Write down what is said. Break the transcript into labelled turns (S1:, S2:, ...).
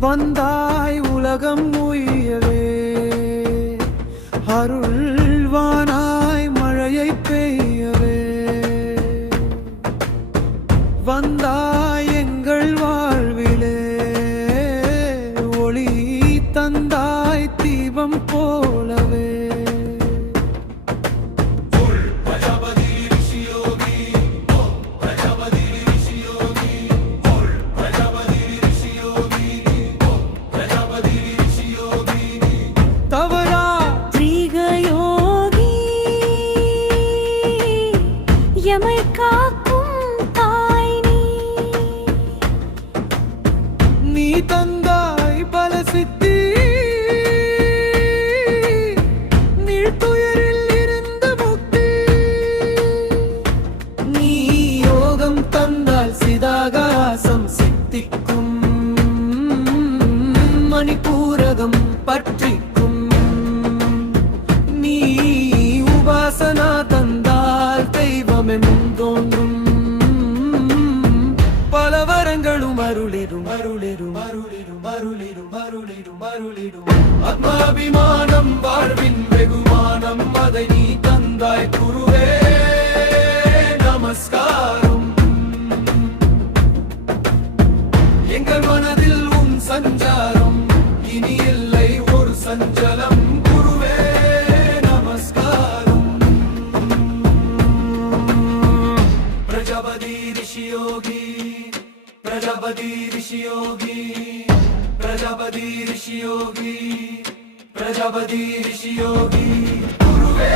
S1: வந்தாய் உலகம் உயவே அருள்வானாய் மழையை பெய்யவே. வந்தாய் எங்கள் வாழ்விலே. ஒளி தந்தாய் தீபம் போல. தவறா?
S2: திரிகயோகி எமை காக்கும் தாய் நீ
S1: தந்தாய் பல சித்தி சிதாகாசம் சித்திக்கும். மணிப்பூரகம் பற்றிக்கும் அருளிடும் அருளிடும் அருளிடும் அருளிடும் அருளிடும் அருளிடும் ஆத்மாபிமானம் வாழ்வின் வெகுமானம் அதை நீ தந்தாய் குருவே. நமஸ்காரம். எங்கள் மனதில் உன் சஞ்சாரம் இனி இல்லை ஒரு சஞ்சலம் குருவே. நமஸ்காரம். பிரஜபதி ரிஷியோகி. பிரஜபதி ரிஷியோகி பிரஜபதி ரிஷியோகி பிரஜபதி ரிஷியோகி குருவே